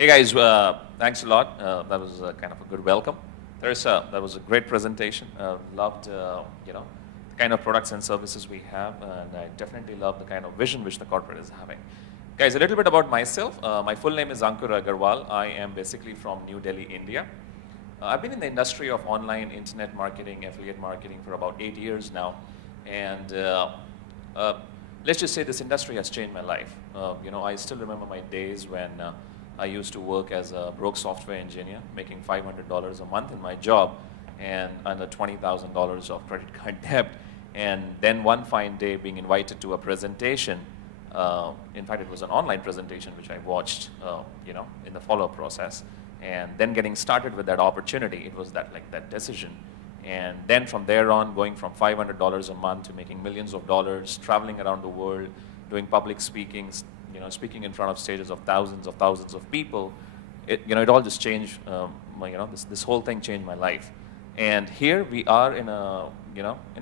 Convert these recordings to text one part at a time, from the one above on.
Hey guys, thanks a lot. That was kind of a good welcome. That was a great presentation. Loved, the kind of products and services we have, and I definitely love the kind of vision which the corporate is having. Guys, a little bit about myself. My full name is Ankur Agarwal. I am basically from New Delhi, India. I've been in the industry of online internet marketing, affiliate marketing for about 8 years now, and let's just say this industry has changed my life. I still remember my days when I used to work as a broke software engineer, making $500 a month in my job and under $20,000 of credit card debt. And then one fine day being invited to a presentation. In fact, it was an online presentation which I watched, in the follow-up process. And then getting started with that opportunity, it was that decision. And then from there on, going from $500 a month to making millions of dollars, traveling around the world, doing public speakings, speaking in front of stages of thousands of people, it all just changed. This whole thing changed my life. And here we are in a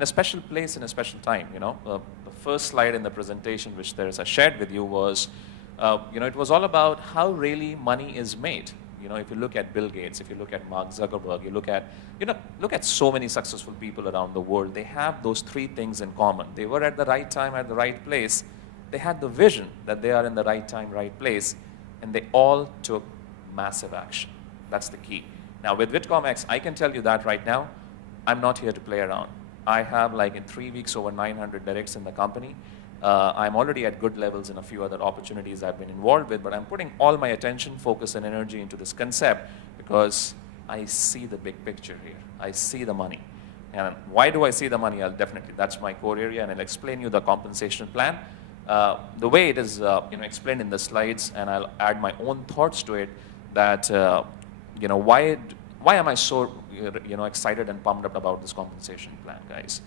special place, in a special time. The first slide in the presentation, which I shared with you, was, it was all about how really money is made. If you look at Bill Gates, if you look at Mark Zuckerberg, you look at so many successful people around the world. They have those three things in common. They were at the right time, at the right place. They had the vision that they are in the right time, right place, and they all took massive action. That's the key. Now with Vidcommx, I can tell you that right now, I'm not here to play around. I have in 3 weeks over 900 directs in the company. I'm already at good levels in a few other opportunities I've been involved with, but I'm putting all my attention, focus, and energy into this concept because I see the big picture here. I see the money. And why do I see the money? That's my core area, and I'll explain you the compensation plan. The way it is explained in the slides, and I'll add my own thoughts to it, that why am I so excited and pumped up about this compensation plan, guys?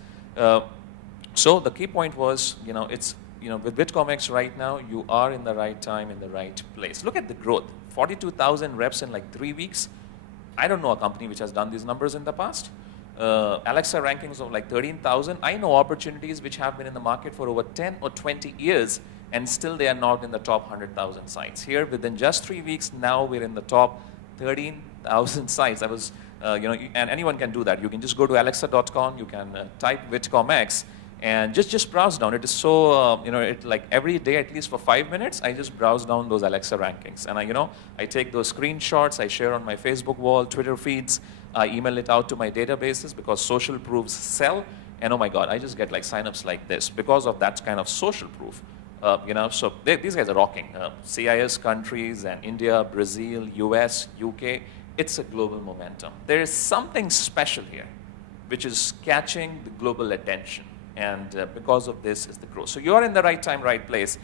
So the key point was, with Vidcommx right now, you are in the right time, in the right place. Look at the growth, 42,000 reps in 3 weeks. I don't know a company which has done these numbers in the past. Alexa rankings of 13,000. I know opportunities which have been in the market for over 10 or 20 years, and still they are not in the top 100,000 sites. Here, within just 3 weeks, now we're in the top 13,000 sites. And anyone can do that. You can just go to alexa.com, you can type Vidcommx, and just browse down. It is so, every day, at least for 5 minutes, I just browse down those Alexa rankings. And I take those screenshots, I share on my Facebook wall, Twitter feeds, I email it out to my databases because social proofs sell. And oh my God, I just get signups like this because of that kind of social proof. So these guys are rocking. CIS countries and India, Brazil, US, UK, it's a global momentum. There is something special here, which is catching the global attention. And because of this is the growth. So you're in the right time, right place.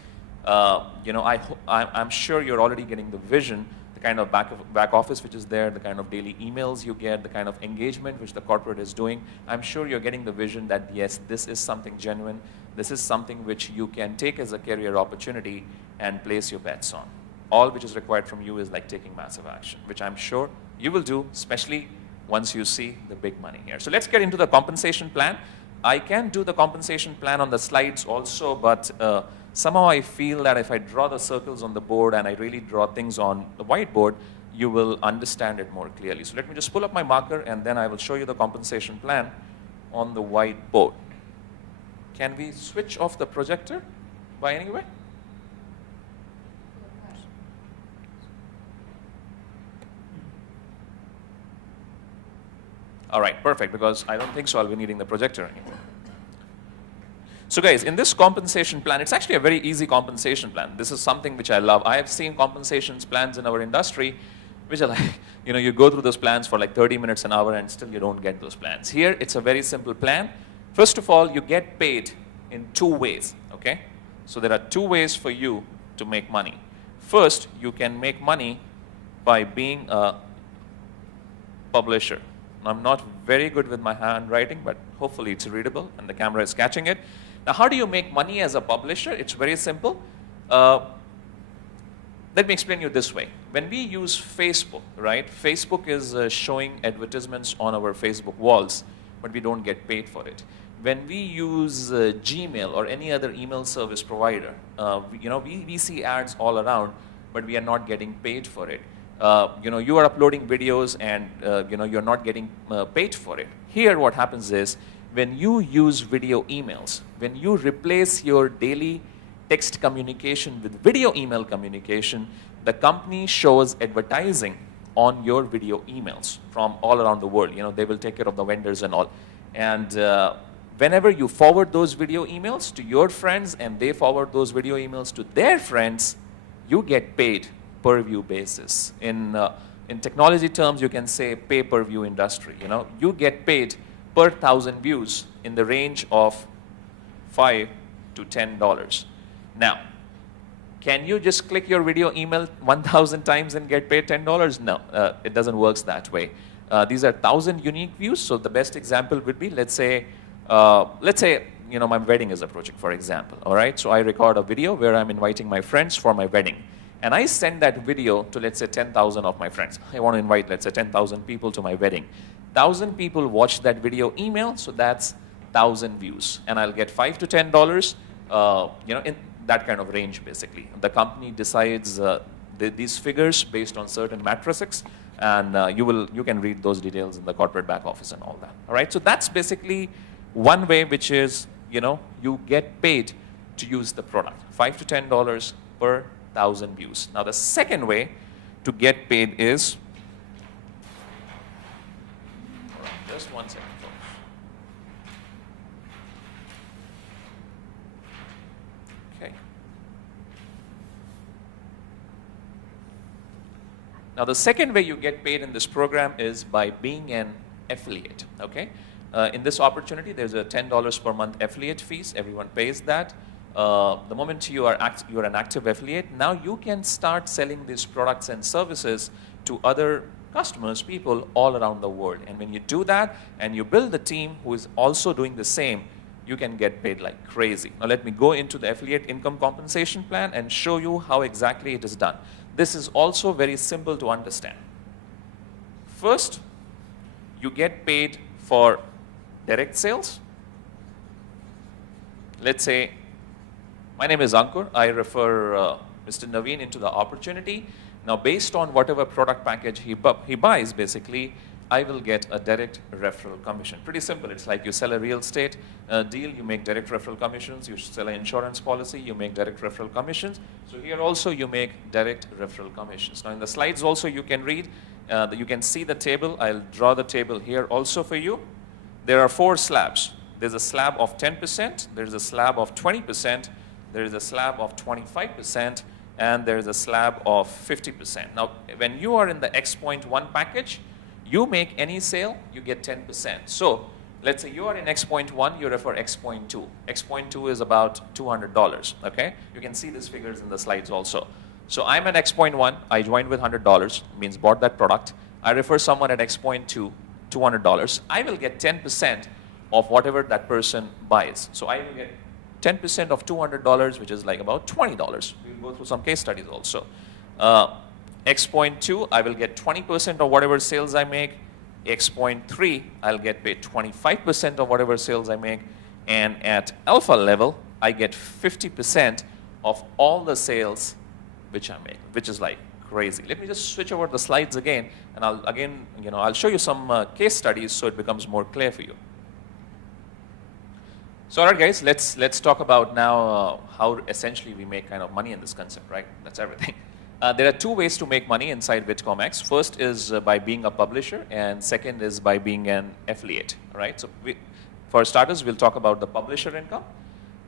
I'm sure you're already getting the vision, the kind of back office which is there, the kind of daily emails you get, the kind of engagement which the corporate is doing. I'm sure you're getting the vision that yes, this is something genuine. This is something which you can take as a career opportunity and place your bets on. All which is required from you is taking massive action, which I'm sure you will do, especially once you see the big money here. So let's get into the compensation plan. I can do the compensation plan on the slides also, but somehow I feel that if I draw the circles on the board and I really draw things on the whiteboard, you will understand it more clearly. So let me just pull up my marker and then I will show you the compensation plan on the whiteboard. Can we switch off the projector by any way? All right, perfect, because I don't think so I'll be needing the projector anymore. So guys, in this compensation plan, it's actually a very easy compensation plan. This is something which I love. I have seen compensation plans in our industry, which are you go through those plans for 30 minutes, an hour, and still you don't get those plans. Here, it's a very simple plan. First of all, you get paid in 2 ways, okay? So there are 2 ways for you to make money. First, you can make money by being a publisher. I'm not very good with my handwriting, but hopefully it's readable and the camera is catching it. Now, how do you make money as a publisher? It's very simple. Let me explain you this way. When we use Facebook, right? Facebook is showing advertisements on our Facebook walls, but we don't get paid for it. When we use Gmail or any other email service provider, we see ads all around, but we are not getting paid for it. you are uploading videos and you're not getting paid for it. Here what happens is, when you use video emails, when you replace your daily text communication with video email communication, the company shows advertising on your video emails from all around the world. They will take care of the vendors and all. And whenever you forward those video emails to your friends and they forward those video emails to their friends, you get paid per view basis. In technology terms, you can say pay-per-view industry. You get paid per 1,000 views in the range of $5 to $10. Now, can you just click your video email 1,000 times and get paid $10? No, it doesn't work that way. These are 1,000 unique views. So the best example would be, let's say my wedding is approaching, for example. All right, so I record a video where I'm inviting my friends for my wedding. And I send that video to, let's say, 10,000 of my friends. I want to invite, let's say, 10,000 people to my wedding. 1,000 people watch that video email, so that's 1,000 views. And I'll get $5 to $10, in that kind of range, basically. The company decides these figures based on certain matrices, and you can read those details in the corporate back office and all that. All right, so that's basically one way, which is, you get paid to use the product. $5 to $10 per 1,000 views. Now, the second way to get paid is, just one second, folks. Okay. Now, the second way you get paid in this program is by being an affiliate. Okay. In this opportunity, there's a $10 per month affiliate fees. Everyone pays that. The moment you're an active affiliate, now you can start selling these products and services to other customers, people all around the world. And when you do that and you build a team who is also doing the same, you can get paid like crazy. Now let me go into the affiliate income compensation plan and show you how exactly it is done. This is also very simple to understand. First, you get paid for direct sales. Let's say, my name is Ankur. I refer Mr. Naveen into the opportunity. Now, based on whatever product package he buys, basically, I will get a direct referral commission. Pretty simple. It's like you sell a real estate deal, you make direct referral commissions. You sell an insurance policy, you make direct referral commissions. So here also you make direct referral commissions. Now, in the slides also you can read, you can see the table. I'll draw the table here also for you. There are 4 slabs. There's a slab of 10%, there's a slab of 20%, there is a slab of 25%, and there is a slab of 50%. Now, when you are in the X.1 package, you make any sale, you get 10%. So, let's say you are in X.1, you refer X.2. X.2 is about $200, okay? You can see these figures in the slides also. So, I'm at X.1, I joined with $100, means bought that product. I refer someone at X.2, $200. I will get 10% of whatever that person buys. So, I will get 10% of $200, which is like about $20. We'll go through some case studies also. X.2, I will get 20% of whatever sales I make. X.3, I'll get paid 25% of whatever sales I make. And at alpha level, I get 50% of all the sales which I make, which is like crazy. Let me just switch over the slides again, and I'll show you some case studies so it becomes more clear for you. So, all right, guys, let's talk about now how essentially we make kind of money in this concept, right? That's everything. There are 2 ways to make money inside Vidcommx. First is by being a publisher, and second is by being an affiliate, right? So, for starters, we'll talk about the publisher income.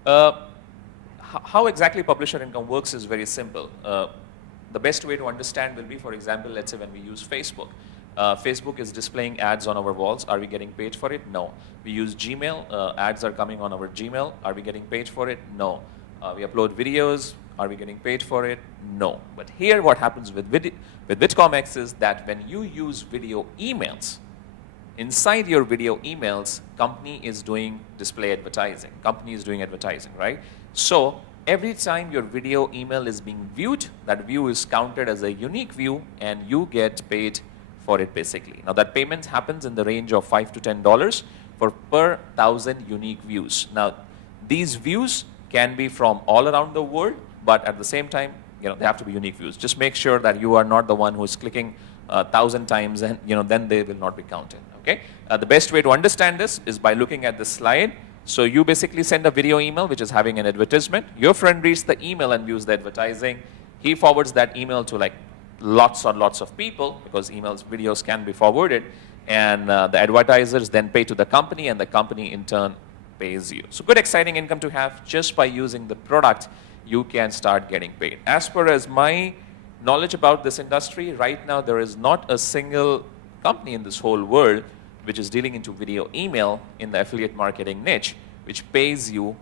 How exactly publisher income works is very simple. The best way to understand will be, for example, let's say when we use Facebook. Facebook is displaying ads on our walls. Are we getting paid for it? No. We use Gmail. Ads are coming on our Gmail. Are we getting paid for it? No. We upload videos. Are we getting paid for it? No. But here what happens with Vidcommx is that when you use video emails, inside your video emails, company is doing display advertising. Company is doing advertising, right? So every time your video email is being viewed, that view is counted as a unique view, and you get paid for it basically. Now that payment happens in the range of $5 to $10 for per 1,000 unique views. Now these views can be from all around the world, but at the same time they have to be unique views. Just make sure that you are not the one who is clicking 1,000 times, and then they will not be counted. Okay. The best way to understand this is by looking at this slide. So you basically send a video email which is having an advertisement. Your friend reads the email and views the advertising. He forwards that email to like lots and lots of people, because videos can be forwarded, and the advertisers then pay to the company, and the company in turn pays you. So good, exciting income to have. Just by using the product, you can start getting paid. As per as my knowledge about this industry, right now there is not a single company in this whole world which is dealing into video email in the affiliate marketing niche, which pays you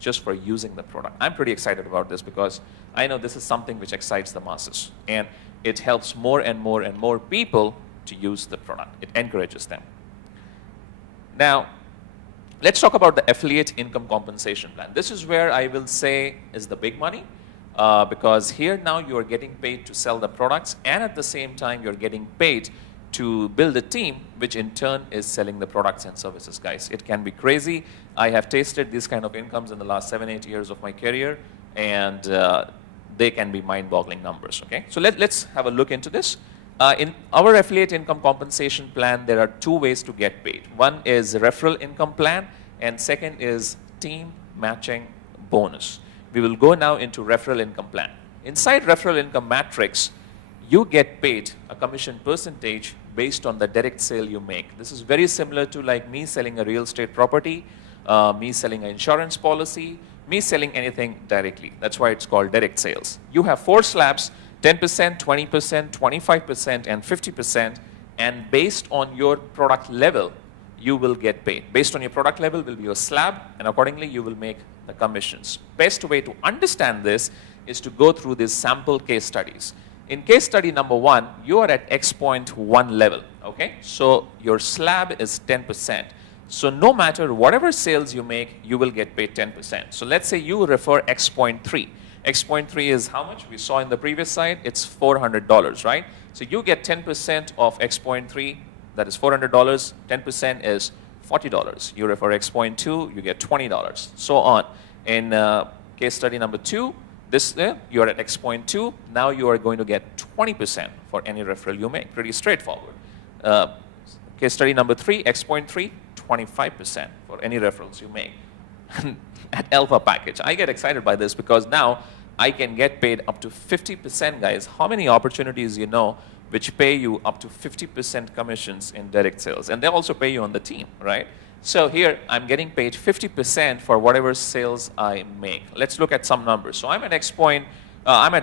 just for using the product. I'm pretty excited about this, because I know this is something which excites the masses, and it helps more and more and more people to use the product. It encourages them. Now, let's talk about the affiliate income compensation plan. This is where I will say is the big money, because here now you are getting paid to sell the products, and at the same time you're getting paid to build a team, which in turn is selling the products and services, guys. It can be crazy. I have tasted these kind of incomes in the last 7-8 years of my career, and they can be mind-boggling numbers, okay? So let's have a look into this. In our affiliate income compensation plan, there are 2 ways to get paid. One is referral income plan, and second is team matching bonus. We will go now into referral income plan. Inside referral income matrix, you get paid a commission percentage based on the direct sale you make. This is very similar to like me selling a real estate property, me selling an insurance policy, me selling anything directly. That's why it's called direct sales. You have 4 slabs, 10%, 20%, 25%, and 50%, and based on your product level, you will get paid. Based on your product level will be your slab, and accordingly you will make the commissions. Best way to understand this is to go through these sample case studies. In case study number 1, you are at X.1 level, okay? So your slab is 10%. So no matter whatever sales you make, you will get paid 10%. So let's say you refer X.3. X.3 is how much? We saw in the previous slide, it's $400, right? So you get 10% of X.3, that is $400, 10% is $40. You refer X.2, you get $20, so on. In case study number 2, you are at X.2, now you are going to get 20% for any referral you make. Pretty straightforward. Case study number 3, X.3, 25% for any referrals you make. At Alpha package, I get excited by this, because now I can get paid up to 50%, guys. How many opportunities you know which pay you up to 50% commissions in direct sales? And they also pay you on the team, right? So here, I'm getting paid 50% for whatever sales I make. Let's look at some numbers. So I'm at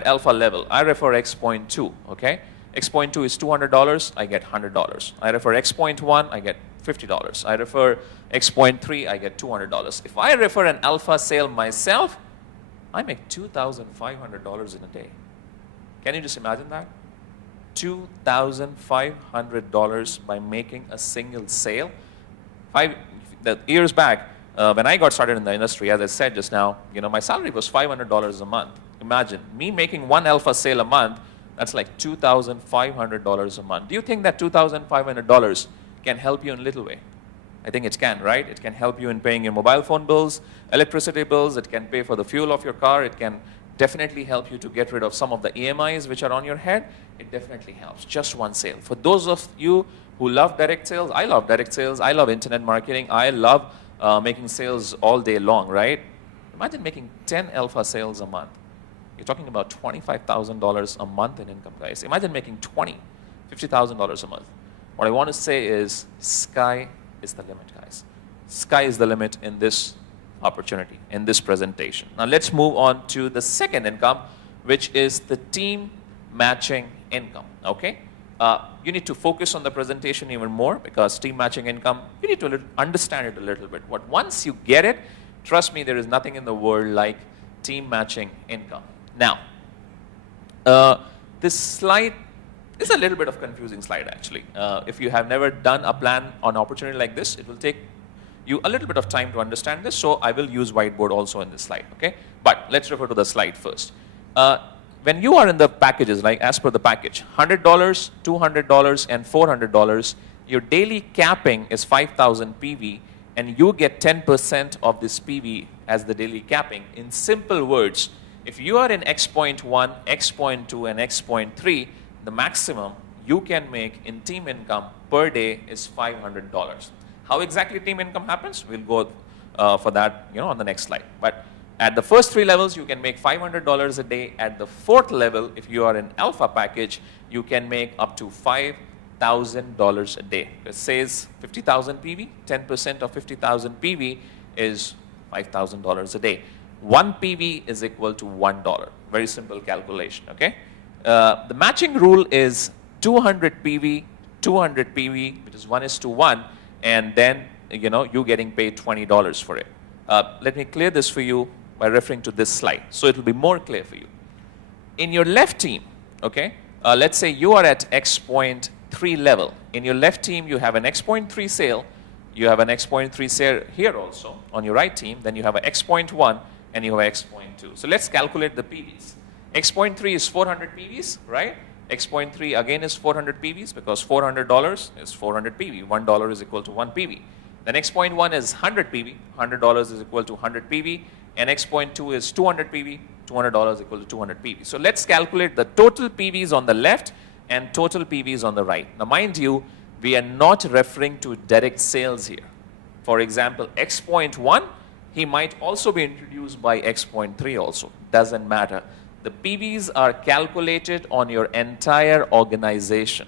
Alpha level. I refer X.2, okay? X.2 is $200, I get $100. I refer X.1, I get $50. I refer X.3, I get $200. If I refer an Alpha sale myself, I make $2,500 in a day. Can you just imagine that? $2,500 by making a single sale. Years back, when I got started in the industry, as I said just now, my salary was $500 a month. Imagine me making 1 Alpha sale a month. That's like $2,500 a month. Do you think that $2,500 can help you in a little way? I think it can, right? It can help you in paying your mobile phone bills, electricity bills. It can pay for the fuel of your car. It can definitely help you to get rid of some of the EMIs which are on your head. It definitely helps. Just 1 sale. For those of you who love direct sales, I love direct sales. I love internet marketing. I love making sales all day long, right? Imagine making 10 Alpha sales a month. You're talking about $25,000 a month in income, guys. Imagine making $50,000 a month. What I want to say is, sky is the limit, guys. Sky is the limit in this opportunity, in this presentation. Now let's move on to the second income, which is the team matching income, okay? You need to focus on the presentation even more, because team matching income, you need to understand it a little bit. But once you get it, trust me, there is nothing in the world like team matching income. Now, this slide is a little bit of a confusing slide, actually. If you have never done a plan on opportunity like this, it will take you a little bit of time to understand this, so I will use whiteboard also in this slide, okay? But let's refer to the slide first. When you are in the packages, like as per the package, $100, $200, and $400, your daily capping is 5,000 PV, and you get 10% of this PV as the daily capping. In simple words, if you are in X.1, X.2, and X.3, the maximum you can make in team income per day is $500. How exactly team income happens? We'll go for that, on the next slide. But at the first 3 levels, you can make $500 a day. At the 4th level, if you are in alpha package, you can make up to $5,000 a day. It says 50,000 PV, 10% of 50,000 PV is $5,000 a day. 1 PV is equal to $1. Very simple calculation, okay? The matching rule is 200 PV, 200 PV, which is 1:1, and then, you getting paid $20 for it. Let me clear this for you by referring to this slide, so it will be more clear for you. In your left team, okay, let's say you are at X.3 level. In your left team, you have an X.3 sale, you have an X.3 sale here also on your right team, then you have an X.1 and you have X.2. So let's calculate the PVs. X.3 is 400 PVs, right? X.3 again is 400 PVs because $400 is 400 PV. $1 is equal to 1 PV. Then X.1 is 100 PV. $100 is equal to 100 PV. And X.2 is 200 PV. $200 is equal to 200 PV. So let's calculate the total PVs on the left and total PVs on the right. Now mind you, we are not referring to direct sales here. For example, X.1, he might also be introduced by X.3 also. Doesn't matter. The PVs are calculated on your entire organization.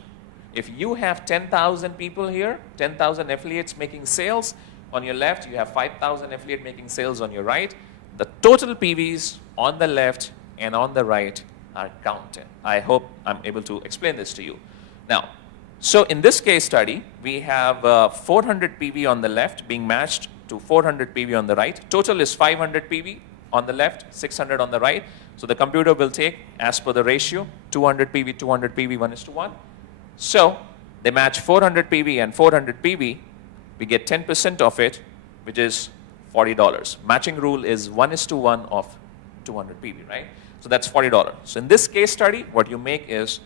If you have 10,000 people here, 10,000 affiliates making sales on your left, you have 5,000 affiliate making sales on your right, the total PVs on the left and on the right are counted. I hope I'm able to explain this to you. Now, so in this case study, we have 400 PV on the left being matched to 400 PV on the right. Total is 500 PV on the left, 600 on the right. So the computer will take, as per the ratio, 200 PV, 200 PV, 1:1. So they match 400 PV and 400 PV. We get 10% of it, which is $40. Matching rule is 1:1 of 200 PV, right? So that's $40. So in this case study, what you make is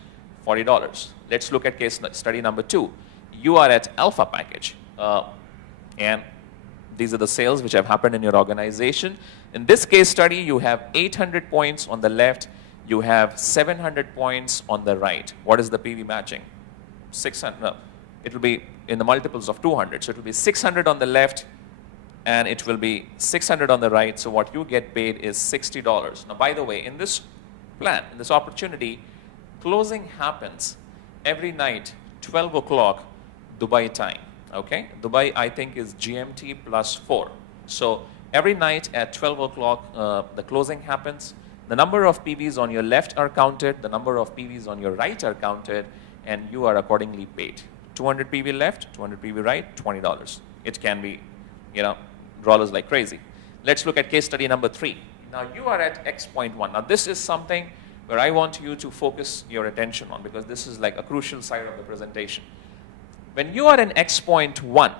$40. Let's look at case study number 2. You are at alpha package, and these are the sales which have happened in your organization. In this case study, you have 800 points on the left, you have 700 points on the right. What is the PV matching? 600, no, it will be in the multiples of 200. So it will be 600 on the left, and it will be 600 on the right. So what you get paid is $60. Now, by the way, in this plan, in this opportunity, closing happens every night, 12 o'clock, Dubai time. Okay, Dubai I think is GMT +4. So every night at 12 o'clock, the closing happens. The number of PVs on your left are counted, the number of PVs on your right are counted, and you are accordingly paid. 200 PV left, 200 PV right, $20. It can be, dollars like crazy. Let's look at case study number 3. Now you are at X.1. Now this is something where I want you to focus your attention on, because this is like a crucial side of the presentation. When you are in X.1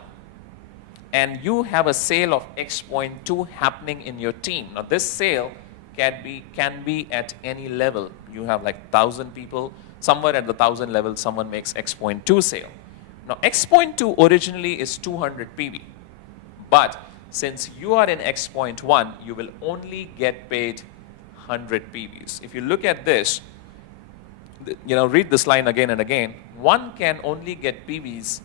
and you have a sale of X.2 happening in your team, now this sale can be at any level. You have like 1,000 people, somewhere at the 1,000 level, someone makes X.2 sale. Now X.2 originally is 200 PV, but since you are in X.1, you will only get paid 100 PVs. If you look at this, read this line again and again. One can only get PVs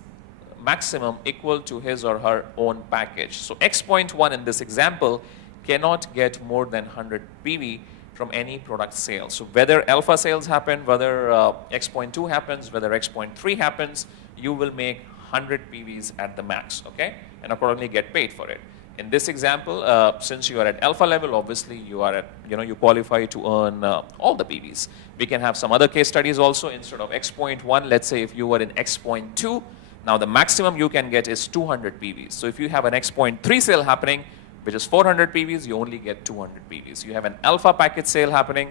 maximum equal to his or her own package. So X.1 in this example cannot get more than 100 PV from any product sale. So whether alpha sales happen, whether X.2 happens, whether X.3 happens, you will make 100 PVs at the max, okay? And accordingly get paid for it. In this example, since you are at alpha level, obviously you are at, you qualify to earn all the PVs. We can have some other case studies also. Instead of X.1, let's say if you were in X.2, now the maximum you can get is 200 PVs. So if you have an X.3 sale happening, which is 400 PVs, you only get 200 PVs. You have an alpha package sale happening,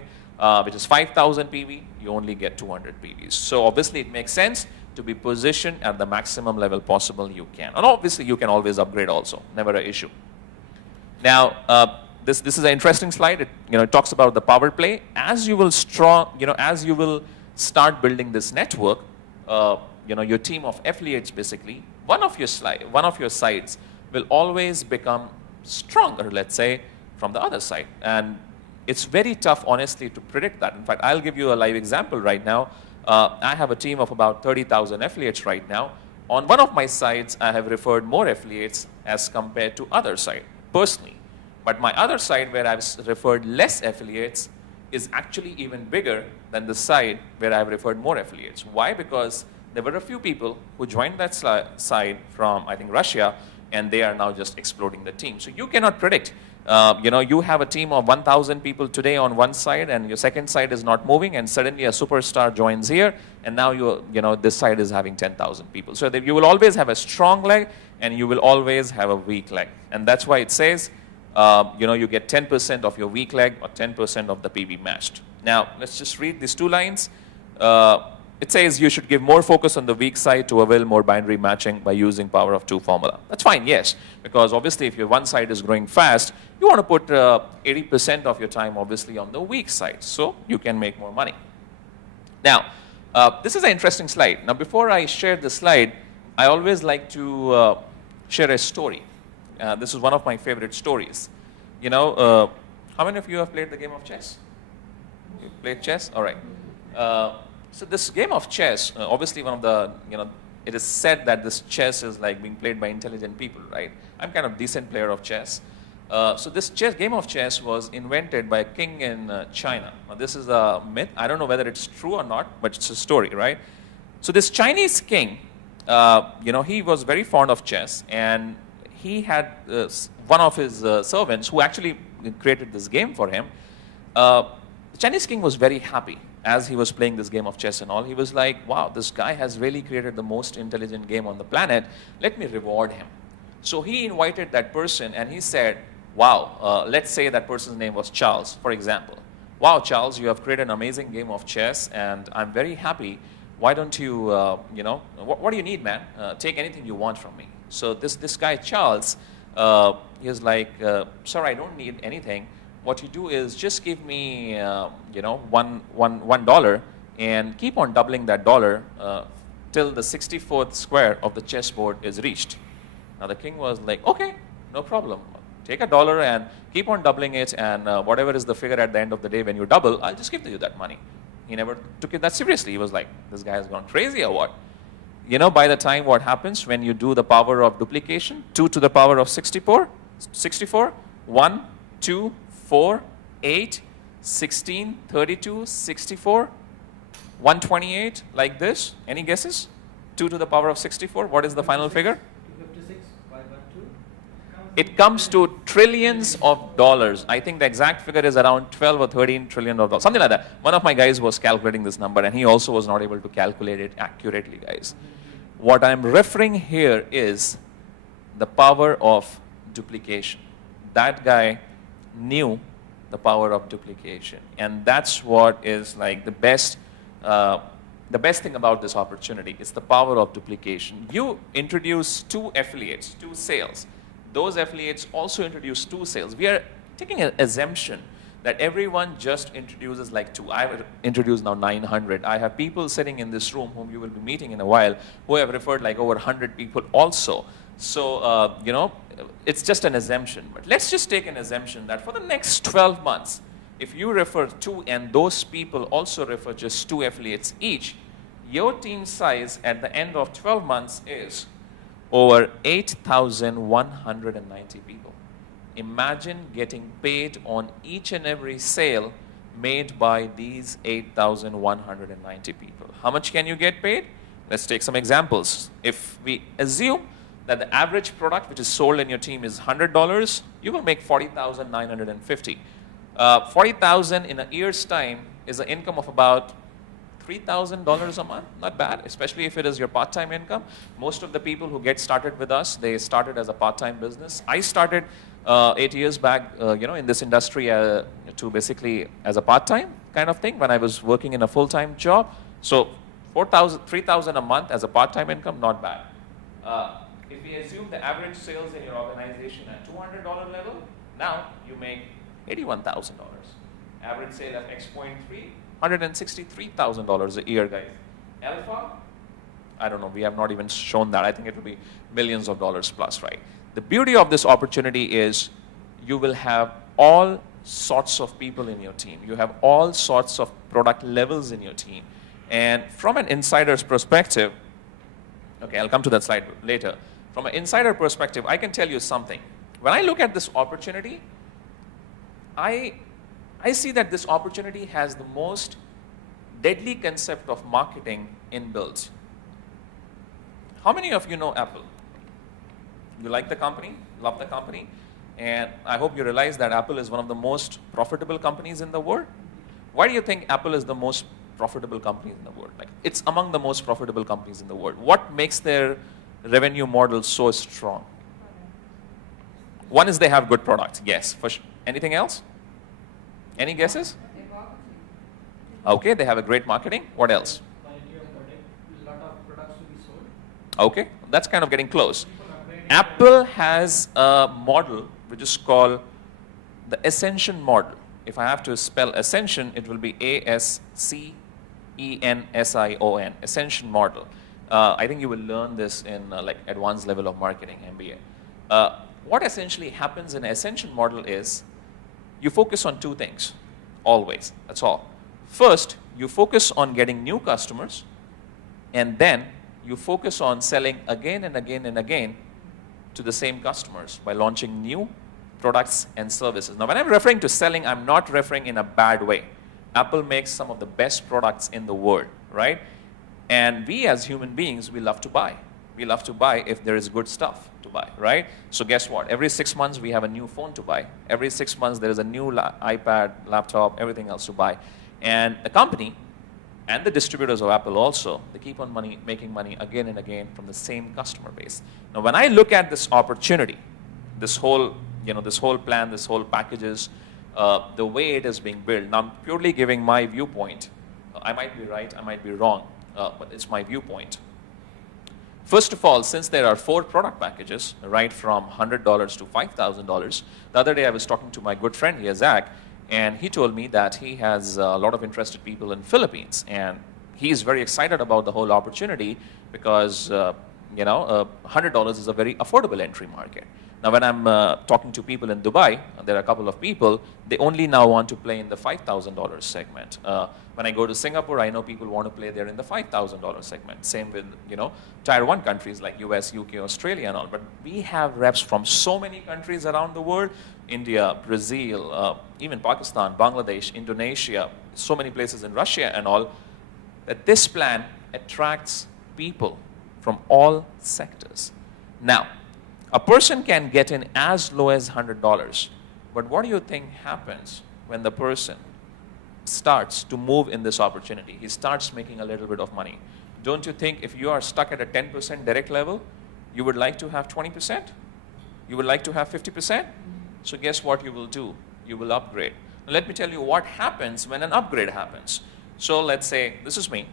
which is 5,000 PV, you only get 200 PVs. So obviously it makes sense to be positioned at the maximum level possible you can. And obviously you can always upgrade also, never an issue. Now, this is an interesting slide. It talks about the power play. As you will start building this network, your team of affiliates basically, one of your sides will always become stronger, let's say, from the other side. And it's very tough, honestly, to predict that. In fact, I'll give you a live example right now. I have a team of about 30,000 affiliates right now. On one of my sites, I have referred more affiliates as compared to other site, personally. But my other site, where I've referred less affiliates, is actually even bigger than the site where I've referred more affiliates. Why? Because there were a few people who joined that site from, I think, Russia, and they are now just exploding the team. So you cannot predict. You have a team of 1,000 people today on one side, and your second side is not moving, and suddenly a superstar joins here, and now this side is having 10,000 people. So you will always have a strong leg, and you will always have a weak leg. And that's why it says, you get 10% of your weak leg or 10% of the PB matched. Now, let's just read these two lines. It says you should give more focus on the weak side to avail more binary matching by using power of 2 formula. That's fine, yes, because obviously if your one side is growing fast, you want to put 80% of your time obviously on the weak side, so you can make more money. Now, this is an interesting slide. Now, before I share the slide, I always like to share a story. This is one of my favorite stories. How many of you have played the game of chess? You played chess? All right. So this game of chess, obviously one of the, it is said that this chess is like being played by intelligent people, right? I'm kind of decent player of chess. So this game of chess was invented by a king in China. Now this is a myth. I don't know whether it's true or not, but it's a story, right? So this Chinese king, he was very fond of chess, and he had one of his servants who actually created this game for him. The Chinese king was very happy as he was playing this game of chess and all. He was like, wow, this guy has really created the most intelligent game on the planet. Let me reward him. So he invited that person, and he said, wow, let's say that person's name was Charles, for example. Wow, Charles, you have created an amazing game of chess, and I'm very happy. Why don't you, what do you need, man? Take anything you want from me. So this guy, Charles, he was like, sir, I don't need anything. What you do is just give me, $1 and keep on doubling that dollar till the 64th square of the chessboard is reached. Now the king was like, okay, no problem. Take $1 and keep on doubling it, and whatever is the figure at the end of the day when you double, I'll just give you that money. He never took it that seriously. He was like, this guy has gone crazy or what? By the time what happens when you do the power of duplication, 2 to the power of 64, 1, 2, 4, 8, 16, 32, 64, 128, like this. Any guesses? 2 to the power of 64, what is the final figure? 256, 512. It comes to trillions of dollars. I think the exact figure is around 12 or 13 trillion of dollars, something like that. One of my guys was calculating this number, and he also was not able to calculate it accurately, guys. What I'm referring here is the power of duplication. That guy knew the power of duplication, and that's what is like the best thing about this opportunity. It's the power of duplication. You introduce 2 affiliates, 2 sales. Those affiliates also introduce 2 sales. We are taking an assumption that everyone just introduces like 2. I have introduced now 900. I have people sitting in this room whom you will be meeting in a while who have referred like over 100 people also. So, it's just an assumption. But let's just take an assumption that for the next 12 months, if you refer 2 and those people also refer just 2 affiliates each, your team size at the end of 12 months is over 8,190 people. Imagine getting paid on each and every sale made by these 8,190 people. How much can you get paid? Let's take some examples. If we assume that the average product which is sold in your team is $100, you will make $40,950. $40,000 in a year's time is an income of about $3,000 a month. Not bad, especially if it is your part-time income. Most of the people who get started with us, they started as a part-time business. I started 8 years back, in this industry to basically as a part-time kind of thing when I was working in a full-time job. So $3,000 a month as a part-time income, not bad. If we assume the average sales in your organization at $200 level, now you make $81,000. Average sale at X.3, $163,000 a year, guys. Alpha, I don't know, we have not even shown that. I think it will be $millions plus, right? The beauty of this opportunity is you will have all sorts of people in your team. You have all sorts of product levels in your team. And from an insider's perspective, okay, I'll come to that slide later. From an insider perspective, I can tell you something. When I look at this opportunity, I see that this opportunity has the most deadly concept of marketing inbuilt. How many of you know Apple? You like the company, love the company, and I hope you realize that Apple is one of the most profitable companies in the world. Why do you think Apple is the most profitable company in the world? Like, it's among the most profitable companies in the world. What makes their revenue model so strong? One is they have good products. Yes, for sure. Anything else? Any guesses? Okay, they have a great marketing. What else? Quality of product, lot of products to be sold. Okay, that's kind of getting close. Apple has a model which is called the Ascension model. If I have to spell Ascension, it will be A-S-C-E-N-S-I-O-N, Ascension model. I think you will learn this in like advanced level of marketing, MBA. What essentially happens in Ascension model is you focus on two things, always, that's all. First, you focus on getting new customers, and then you focus on selling again and again and again to the same customers by launching new products and services. Now, when I'm referring to selling, I'm not referring in a bad way. Apple makes some of the best products in the world, right? And we as human beings, we love to buy. We love to buy if there is good stuff to buy, right? So guess what? Every 6 months, we have a new phone to buy. Every 6 months, there is a new iPad, laptop, everything else to buy. And the company and the distributors of Apple also, they keep on making money again and again from the same customer base. Now, when I look at this opportunity, this whole plan, this whole packages, the way it is being built, now I'm purely giving my viewpoint. I might be right, I might be wrong, but it's my viewpoint. First of all, since there are 4 product packages, right from $100 to $5,000, the other day I was talking to my good friend here, Zach, and he told me that he has a lot of interested people in Philippines, and he's very excited about the whole opportunity because $100 is a very affordable entry market. Now, when I'm talking to people in Dubai, there are a couple of people, they only now want to play in the $5,000 segment. When I go to Singapore, I know people want to play there in the $5,000 segment. Same with, Tier 1 countries like US, UK, Australia and all. But we have reps from so many countries around the world, India, Brazil, even Pakistan, Bangladesh, Indonesia, so many places in Russia and all, that this plan attracts people from all sectors. Now, a person can get in as low as $100, but what do you think happens when the person starts to move in this opportunity? He starts making a little bit of money. Don't you think if you are stuck at a 10% direct level, you would like to have 20%? You would like to have 50%? So guess what you will do? You will upgrade. Now, let me tell you what happens when an upgrade happens. So let's say, this is me.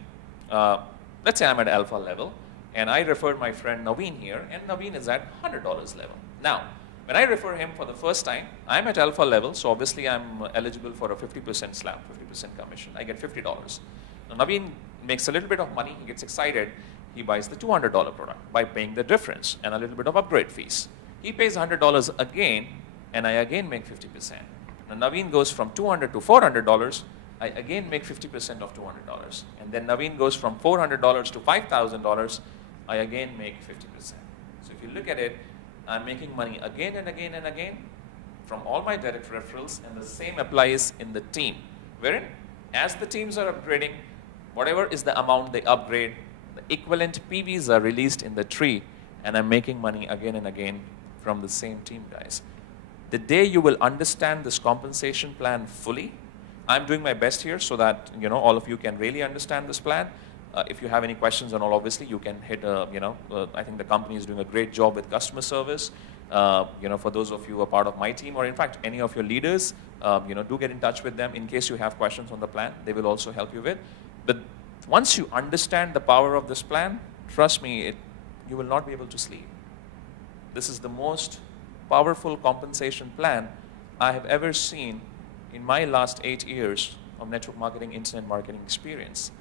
Let's say I'm at alpha level, and I referred my friend Naveen here, and Naveen is at $100 level. Now, when I refer him for the first time, I'm at alpha level, so obviously I'm eligible for a 50% slab, 50% commission. I get $50. Now, Naveen makes a little bit of money, he gets excited, he buys the $200 product by paying the difference and a little bit of upgrade fees. He pays $100 again, and I again make 50%. Now, Naveen goes from $200 to $400, I again make 50% of $200. And then Naveen goes from $400 to $5,000, I again make 50%. So if you look at it, I'm making money again and again and again from all my direct referrals, and the same applies in the team, wherein as the teams are upgrading, whatever is the amount they upgrade, the equivalent PVs are released in the tree, and I'm making money again and again from the same team, guys. The day you will understand this compensation plan fully, I'm doing my best here so that all of you can really understand this plan. If you have any questions and all, obviously you can hit. I think the company is doing a great job with customer service. For those of you who are part of my team, or in fact any of your leaders, do get in touch with them in case you have questions on the plan. They will also help you with. But once you understand the power of this plan, trust me, you will not be able to sleep. This is the most powerful compensation plan I have ever seen in my last 8 years of network marketing, internet marketing experience.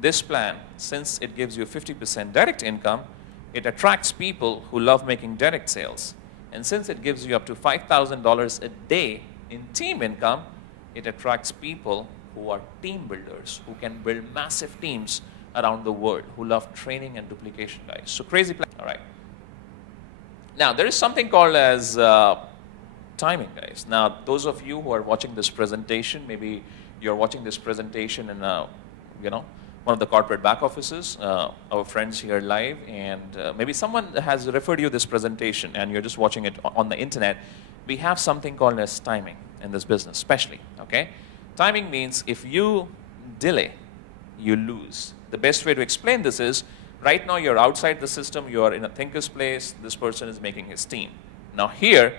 This plan, since it gives you 50% direct income, it attracts people who love making direct sales. And since it gives you up to $5,000 a day In team income, it attracts people who are team builders, who can build massive teams around the world, who love training and duplication, guys. So crazy plan. All right. Now, there is something called as timing, guys. Now, those of you who are watching this presentation, maybe you're watching this presentation in, one of the corporate back offices, our friends here live, and maybe someone has referred you this presentation and you're just watching it on the internet. We have something called as timing in this business, especially, okay? Timing means if you delay, you lose. The best way to explain this is, right now you're outside the system, you are in a thinker's place, this person is making his team. Now here,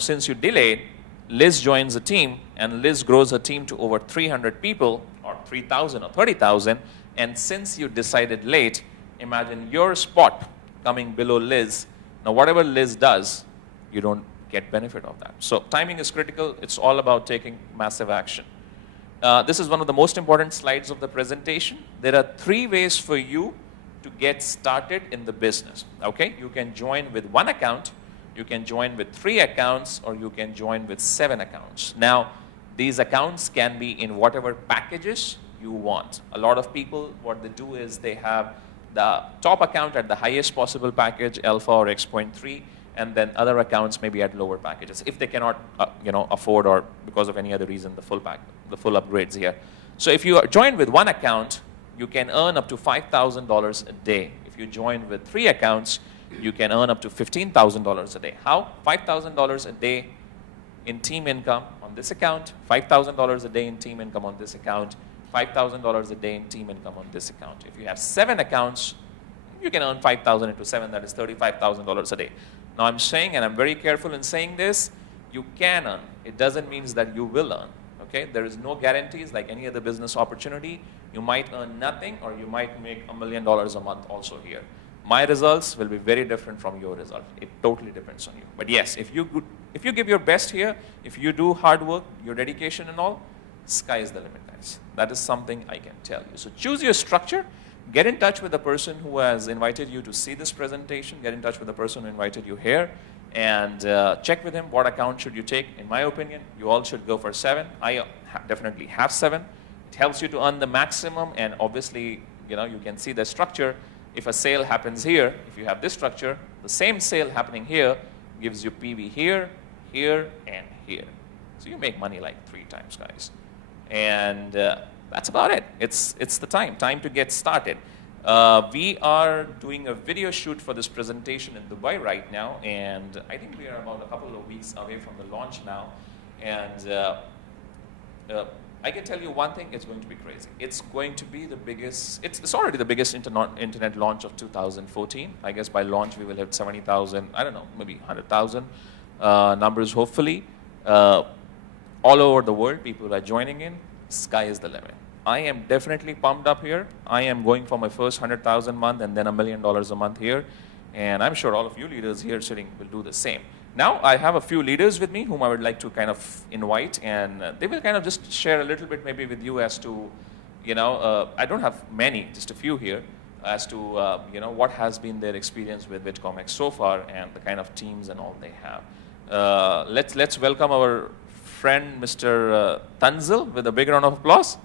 since you delayed, Liz joins a team, and Liz grows her team to over 300 people, or 3,000 or 30,000, and since you decided late, imagine your spot coming below Liz. Now whatever Liz does, you don't get benefit of that. So timing is critical. It's all about taking massive action. This is one of the most important slides of the presentation. There are 3 ways for you to get started in the business, okay? You can join with 1 account, you can join with 3 accounts, or you can join with 7 accounts. Now, these accounts can be in whatever packages you want. A lot of people, what they do is they have the top account at the highest possible package, Alpha or X.3, and then other accounts maybe at lower packages, if they cannot afford, or because of any other reason, the full upgrades here. So if you join with 1 account, you can earn up to $5,000 a day. If you join with 3 accounts, you can earn up to $15,000 a day. How? $5,000 a day in team income on this account, $5,000 a day in team income on this account, $5,000 a day in team income on this account. If you have 7 accounts, you can earn 5,000 into 7, that is $35,000 a day. Now I'm saying, and I'm very careful in saying this, you can earn. It doesn't mean that you will earn, okay? There is no guarantees like any other business opportunity. You might earn nothing, or you might make $1 million a month also here. My results will be very different from your result. It totally depends on you. But yes, if you give your best here, if you do hard work, your dedication and all, sky is the limit, guys. That is something I can tell you. So choose your structure. Get in touch with the person who has invited you to see this presentation. Get in touch with the person who invited you here, and check with him what account should you take. In my opinion, you all should go for 7. I definitely have 7. It helps you to earn the maximum, and obviously, you can see the structure. If a sale happens here, if you have this structure, the same sale happening here gives you PV here, here, and here. So you make money like 3 times, guys. And that's about it. It's the time to get started. We are doing a video shoot for this presentation in Dubai right now, and I think we are about a couple of weeks away from the launch now. And I can tell you one thing, it's going to be crazy. It's going to be the biggest, it's already the biggest internet launch of 2014. I guess by launch we will have 70,000, I don't know, maybe 100,000 numbers hopefully. All over the world, people are joining in. Sky is the limit. I am definitely pumped up here. I am going for my first 100,000 a month and then $1 million a month here. And I'm sure all of you leaders here sitting will do the same. Now, I have a few leaders with me whom I would like to kind of invite, and they will kind of just share a little bit maybe with you as to, I don't have many, just a few here, as to, what has been their experience with Vidcommx so far and the kind of teams and all they have. Let's welcome our friend, Mr. Tanzil, with a big round of applause.